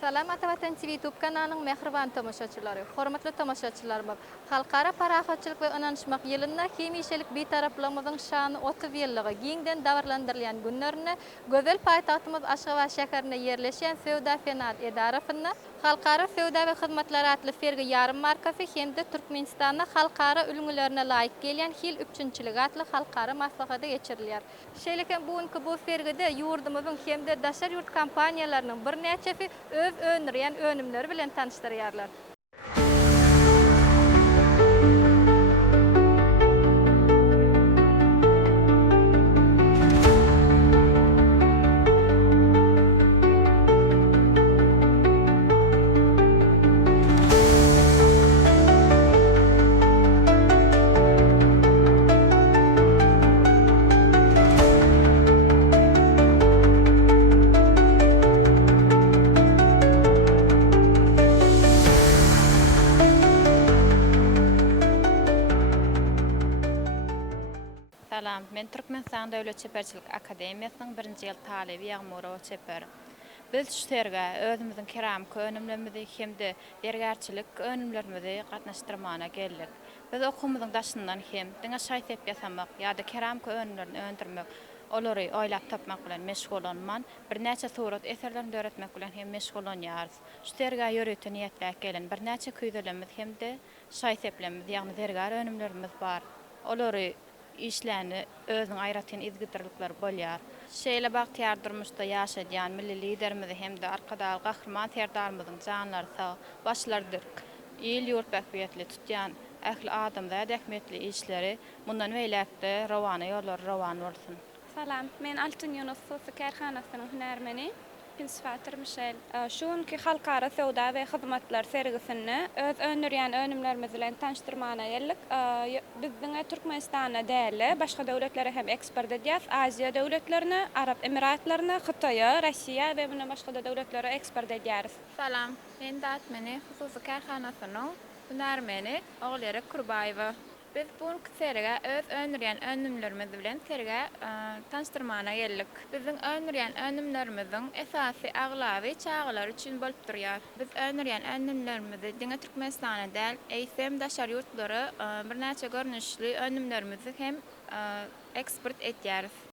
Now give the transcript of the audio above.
Salam Vatan TV YouTube kanalının mehriban tomoshaçıları, hormatly tomoshaçylarymyz. Halkara parahatçylyk we ynanşmak ýylynda hemişelik betaraplamyzyň şany 30 ýyllygy giňden dawarlandyrylýan günlerini gözel paýtagtymyz Aşgabat şäherinde ýerleşen Sewda Fenat edarafynda Halkara Sewda we hyzmatlar atly fergi ýarym markasy hemde Türkmenistanda halkara ülgülerine laýyk gelýän hil üçinçilik atly halkara maslahaty geçirilýär. Şeýleken bugünkü bu fergide ýurdumyzyň hemde daşar ýurt kompaniýalarynyň bir näçesi öz önürýän önümleri bilen tanıştyrýarlar. Salam, men Türkmenistan Döwlet Çeperçilik Akademiýasynyň 1-nji ýyl talebi Ýagmurow Çeper. Biz şu terge özümiziň keramyk önümlerimizi hemde dergärçilik önümlerimizi gatnaşdyrmana geldik. Biz okumyzyň daşyndan hem diňe şaýsep ýasamak ýa-da keramyk önümlerini öndürmek, olary oýlap tapmak bilen meşgul bolman, bir näçe surat eserlerini öğretmek bilen hem meşgul bolýarys. Şu terge ýöreýän niýetler gelen bir näçe küýdelerimiz hemde şaýseplerimiz ýagny dergär önümlerimiz bar. Olary işlerini özüň aýratyn izgitirlikler bolýar. Şeýle bagtyar durmuşda ýaşaýan milli liderimiz hemde arkadaşly gahrman serdarymyzyň janlary sag başlardyr. İl ýurt bäkbiýetli tutýan ähli adamda däkmetli işleri mundan beýlekde rawany ýollar rawan bolsun. Salam, men Altyn Ýunus Susi Kärhanasynyň hünärmeni Pinsfatyr Michel. Şu anky halkara sewda we hyzmatlar sergisini öz önürýän önümlerimiz bilen tanışdyrmana geldik. Bizdiň Türkmenistana däli, başga döwletlere hem eksport edýäs. Aziýa döwletlerine, Arap Emiratlaryna, Hytaýa, Rossiýa we mundan başga döwletlere eksport edýäris. Salam, men Datmeni Hususy Kärhanasynyň hünärmeni Oglery Kurbaýewa. Biz bu serige öz önürýän önümlerimiz bilen serige tanışdyrmana geldik. Biziň önürýän önümlerimiziň esasy aglawy çağlar üçin bolup durýar. Biz önürýän önümlerimizi diňe Türkmenistana däl, eýsem daşar ýurtlary bir näçe görnüşli önümlerimizi hem eksport edýäris.